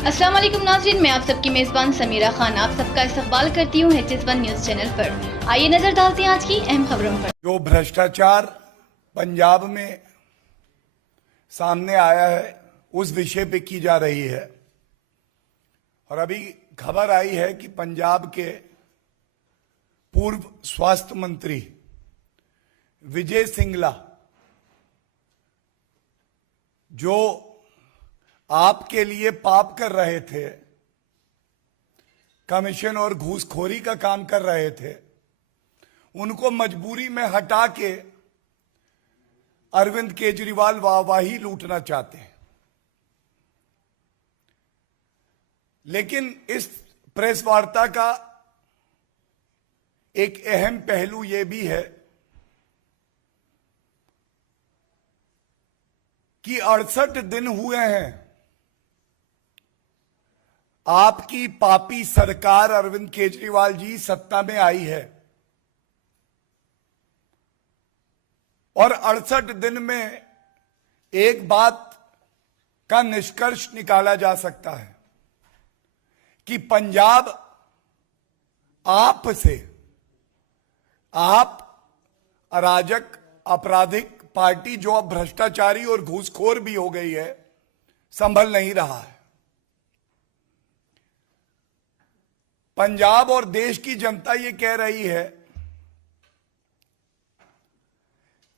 अस्सलाम वालेकुम नाज़रीन, मैं आप सबकी मेज़बान समीरा खान आप सबका इस्तकबाल करती हूँ HS1 न्यूज़ चैनल पर। आइए नजर डालते हैं आज की अहम खबरों पर। जो भ्रष्टाचार पंजाब में सामने आया है उस विषय पे की जा रही है। और अभी खबर आई है कि पंजाब के पूर्व स्वास्थ्य मंत्री विजय सिंगला, जो आपके लिए पाप कर रहे थे, कमीशन और घूसखोरी का काम कर रहे थे, उनको मजबूरी में हटा के अरविंद केजरीवाल वाहवाही लूटना चाहते हैं। लेकिन इस प्रेस वार्ता का एक अहम पहलू यह भी है कि 68 दिन हुए हैं आपकी पापी सरकार अरविंद केजरीवाल जी सत्ता में आई है, और 68 दिन में एक बात का निष्कर्ष निकाला जा सकता है कि पंजाब आप अराजक आपराधिक पार्टी जो अब भ्रष्टाचारी और घूसखोर भी हो गई है, संभल नहीं रहा है। पंजाब और देश की जनता ये कह रही है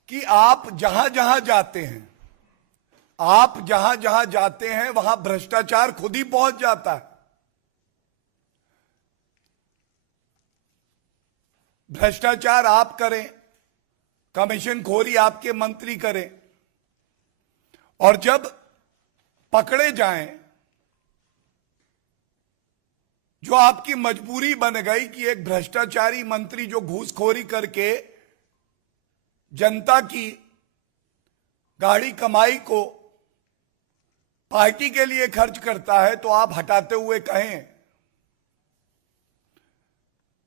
कि आप जहां जहां जाते हैं वहां भ्रष्टाचार खुद ही पहुंच जाता है। भ्रष्टाचार आप करें, कमीशन खोरी आपके मंत्री करें, और जब पकड़े जाएं, जो आपकी मजबूरी बन गई कि एक भ्रष्टाचारी मंत्री जो घूसखोरी करके जनता की गाड़ी कमाई को पार्टी के लिए खर्च करता है, तो आप हटाते हुए कहें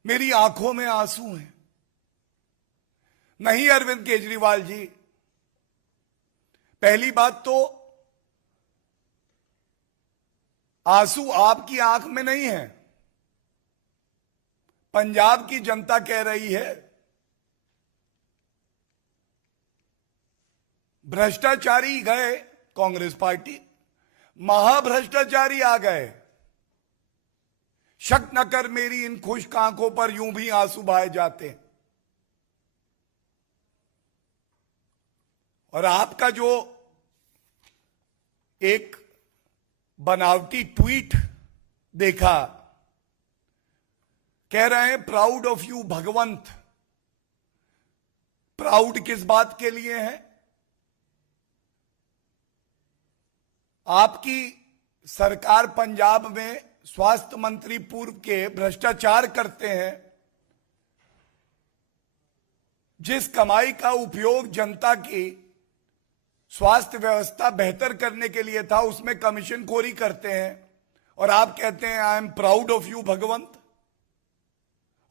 मेरी आंखों में आंसू हैं। नहीं अरविंद केजरीवाल जी, पहली बात तो आंसू आपकी आंख में नहीं है, पंजाब की जनता कह रही है। भ्रष्टाचारी गए कांग्रेस पार्टी, महाभ्रष्टाचारी आ गए। शक न कर मेरी इन खुश्क आंखों पर यूं भी आंसू बहाए जाते हैं। और आपका जो एक बनावटी ट्वीट देखा, कह रहे हैं proud of you Bhagwant. Proud किस बात के लिए है? आपकी सरकार पंजाब में स्वास्थ्य मंत्री पूर्व के भ्रष्टाचार करते हैं। जिस कमाई का उपयोग जनता की स्वास्थ्य व्यवस्था बेहतर करने के लिए था, उसमें कमीशन खोरी करते हैं, और आप कहते हैं I am proud of you Bhagwant.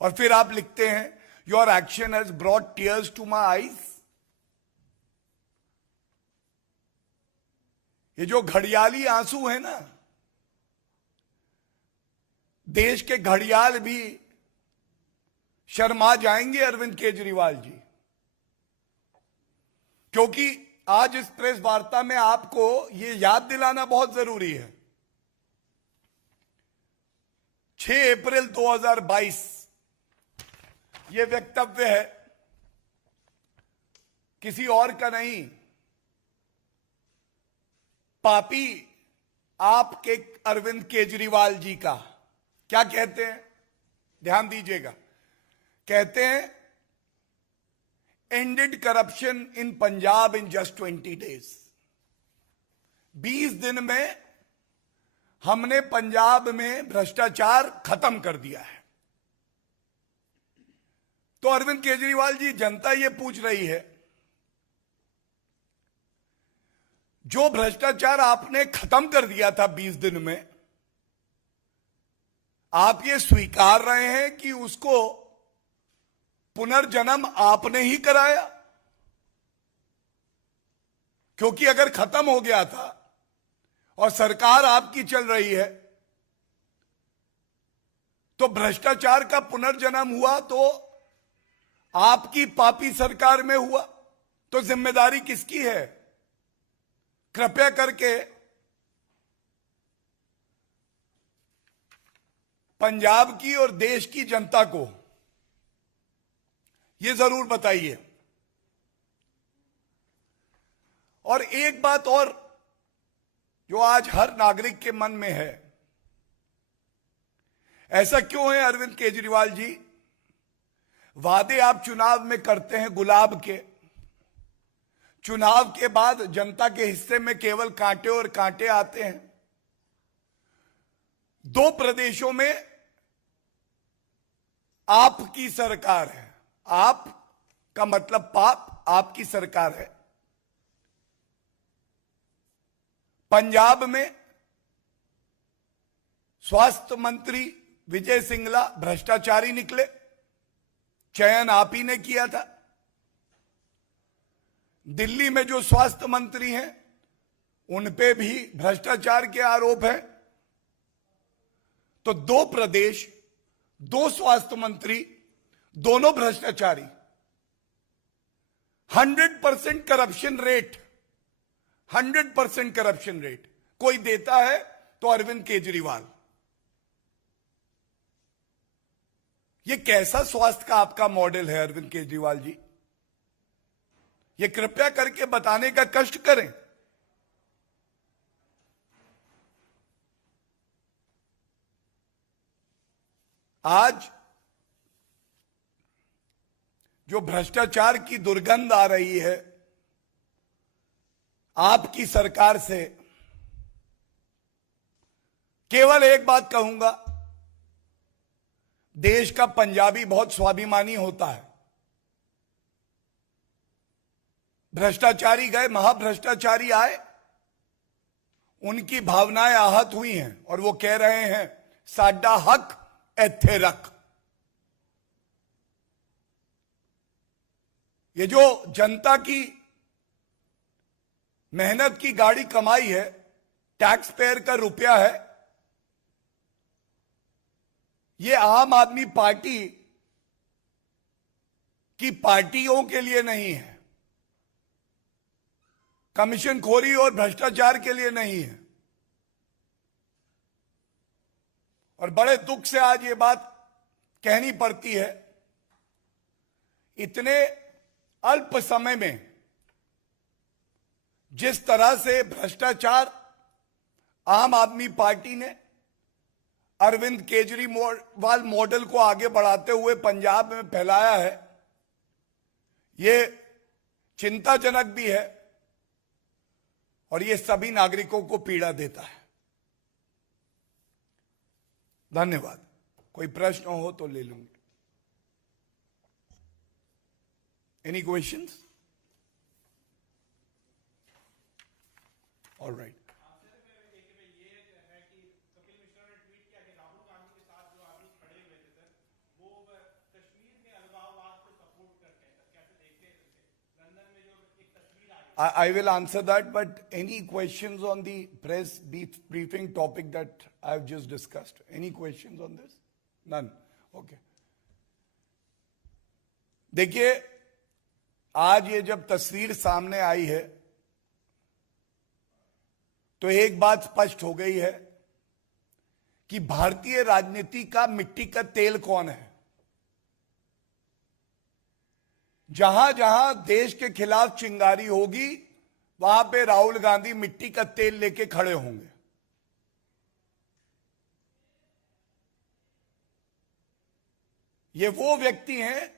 और फिर आप लिखते हैं your action has brought tears to my eyes. ये जो घड़ियाली आंसू है ना, देश के घड़ियाल भी शर्मा जाएंगे अरविंद केजरीवाल जी, क्योंकि आज इस प्रेस वार्ता में आपको यह याद दिलाना बहुत जरूरी है। 6 अप्रैल 2022 यह वक्तव्य है, किसी और का नहीं, पापी आपके अरविंद केजरीवाल जी का। क्या कहते हैं, ध्यान दीजिएगा। कहते हैं ended corruption in Punjab in just 20 days. 20 दिन में हमने पंजाब में भ्रष्टाचार खत्म कर दिया है। तो अरविंद केजरीवाल जी, जनता यह पूछ रही है, जो भ्रष्टाचार आपने खत्म कर दिया था 20 दिन में, आप ये स्वीकार रहे हैं कि उसको पुनर्जन्म आपने ही कराया? क्योंकि अगर खत्म हो गया था और सरकार आपकी चल रही है, तो भ्रष्टाचार का पुनर्जन्म हुआ तो आपकी पापी सरकार में हुआ, तो जिम्मेदारी किसकी है? कृपया करके पंजाब की और देश की जनता को यह जरूर बताइए। और एक बात और जो आज हर नागरिक के मन में है, ऐसा क्यों है अरविंद केजरीवाल जी, वादे आप चुनाव में करते हैं गुलाब के, चुनाव के बाद जनता के हिस्से में केवल कांटे और कांटे आते हैं। 2 प्रदेशों में आपकी सरकार है, आप का मतलब पाप, आपकी सरकार है। पंजाब में स्वास्थ्य मंत्री विजय सिंगला भ्रष्टाचारी निकले, चयन आप ही ने किया था। दिल्ली में जो स्वास्थ्य मंत्री हैं उन पे भी भ्रष्टाचार के आरोप हैं। तो 2 प्रदेश, 2 स्वास्थ्य मंत्री, दोनों भ्रष्टाचारी। 100% करप्शन रेट, 100% करप्शन रेट कोई देता है तो अरविंद केजरीवाल। ये कैसा स्वास्थ्य का आपका मॉडल है अरविंद केजरीवाल जी? ये कृपया करके बताने का कष्ट करें। आज जो भ्रष्टाचार की दुर्गंध आ रही है आपकी सरकार से, केवल एक बात कहूंगा, देश का पंजाबी बहुत स्वाभिमानी होता है। भ्रष्टाचारी गए, महाभ्रष्टाचारी आए, उनकी भावनाएं आहत हुई हैं और वो कह रहे हैं साडा हक इत्थे रख। ये जो जनता की मेहनत की गाड़ी कमाई है, टैक्स पेयर का रुपया है, ये आम आदमी पार्टी की पार्टियों के लिए नहीं है, कमीशन खोरी और भ्रष्टाचार के लिए नहीं है। और बड़े दुख से आज ये बात कहनी पड़ती है, इतने अल्प समय में जिस तरह से भ्रष्टाचार आम आदमी पार्टी ने अरविंद केजरीवाल मॉडल को आगे बढ़ाते हुए पंजाब में फैलाया है, ये चिंताजनक भी है और ये सभी नागरिकों को पीड़ा देता है। धन्यवाद। कोई प्रश्न हो तो ले लूंगी। Any questions? All right. I will answer that, but any questions on the press briefing topic that I've just discussed? Any questions on this? None. Okay. देखिए, आज ये जब तस्वीर सामने आई है तो एक बात स्पष्ट हो गई है कि भारतीय राजनीति का मिट्टी का तेल कौन है। जहां जहां देश के खिलाफ चिंगारी होगी वहां पे राहुल गांधी मिट्टी का तेल लेके खड़े होंगे। ये वो व्यक्ति हैं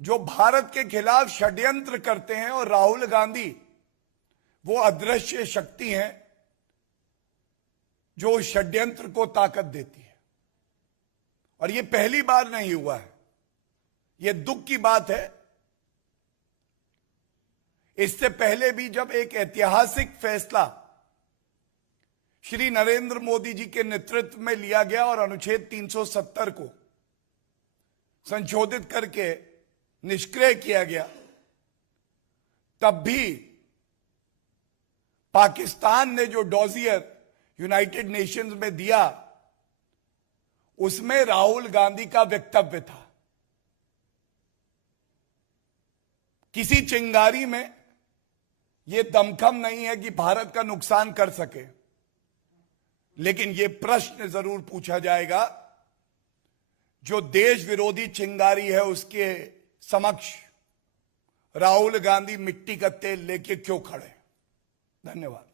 जो भारत के खिलाफ षड्यंत्र करते हैं और राहुल गांधी वो अदृश्य शक्ति हैं जो उस षड्यंत्र को ताकत देती है। और ये पहली बार नहीं हुआ है, ये दुख की बात है। इससे पहले भी जब एक ऐतिहासिक फैसला श्री नरेंद्र मोदी जी के नेतृत्व में लिया गया और अनुच्छेद 370 को संशोधित करके निष्क्रिय किया गया, तब भी पाकिस्तान ने जो डॉजियर यूनाइटेड नेशंस में दिया, उसमें राहुल गांधी का वक्तव्य था। किसी चिंगारी में यह दमखम नहीं है कि भारत का नुकसान कर सके, लेकिन यह प्रश्न जरूर पूछा जाएगा, जो देश विरोधी चिंगारी है उसके समक्ष राहुल गांधी मिट्टी का तेल लेके क्यों खड़े। धन्यवाद।